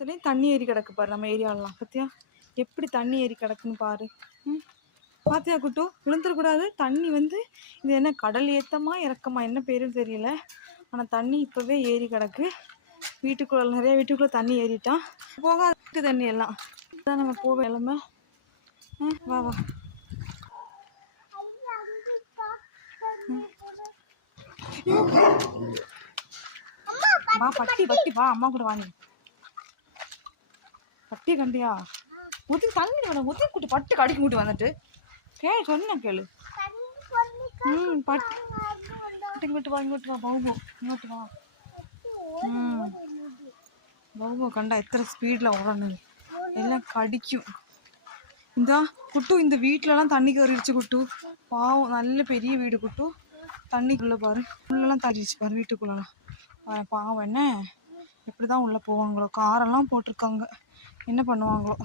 இதுலேயும் தண்ணி ஏறி கிடக்கு பாரு. நம்ம ஏரியாலலாம் பார்த்தியா எப்படி தண்ணி ஏறி கிடக்குன்னு பாரு. பார்த்தியா குட்டு, விழுந்துடக்கூடாது. தண்ணி வந்து இது என்ன கடல் ஏற்றமா இறக்கமா என்ன பேருன்னு தெரியல. ஆனால் தண்ணி இப்போவே ஏறி கிடக்கு. வீட்டுக்குள்ள நிறைய வீட்டுக்குள்ளே தண்ணி ஏறிட்டான். போகாது தண்ணி எல்லாம் தான் நம்ம போக எல்லாமே. வா வா வா பட்டி பட்டி வா, அம்மா கூட வாங்க. பட்டி கண்டியா ஒதுக்கி தண்ணி வேணும், ஒதுக்கி கூட்டு பட்டு கடிக்க கூட்டு வந்துட்டு சொன்ன கேளு. பட்டி இங்கிட்டு வா, இங்கிட்டு வா பௌமோ, இங்கிட்டு வா. பௌமோ கண்டா எத்தனை ஸ்பீடில் ஓடணும், எல்லாம் கடிக்கும். இந்தா குட்டு, இந்த வீட்டிலலாம் தண்ணி கறிடுச்சு குட்டு. பாவம், நல்ல பெரிய வீடு குட்டு. தண்ணிக்குள்ளே பாரு, உள்ளெல்லாம் தள்ளிடுச்சு பாரு வீட்டுக்குள்ளலாம். பாவம், என்ன எப்படி தான் உள்ளே போவாங்களோ. காரெல்லாம் போட்டிருக்காங்க, என்ன பண்ணுவாங்களோ.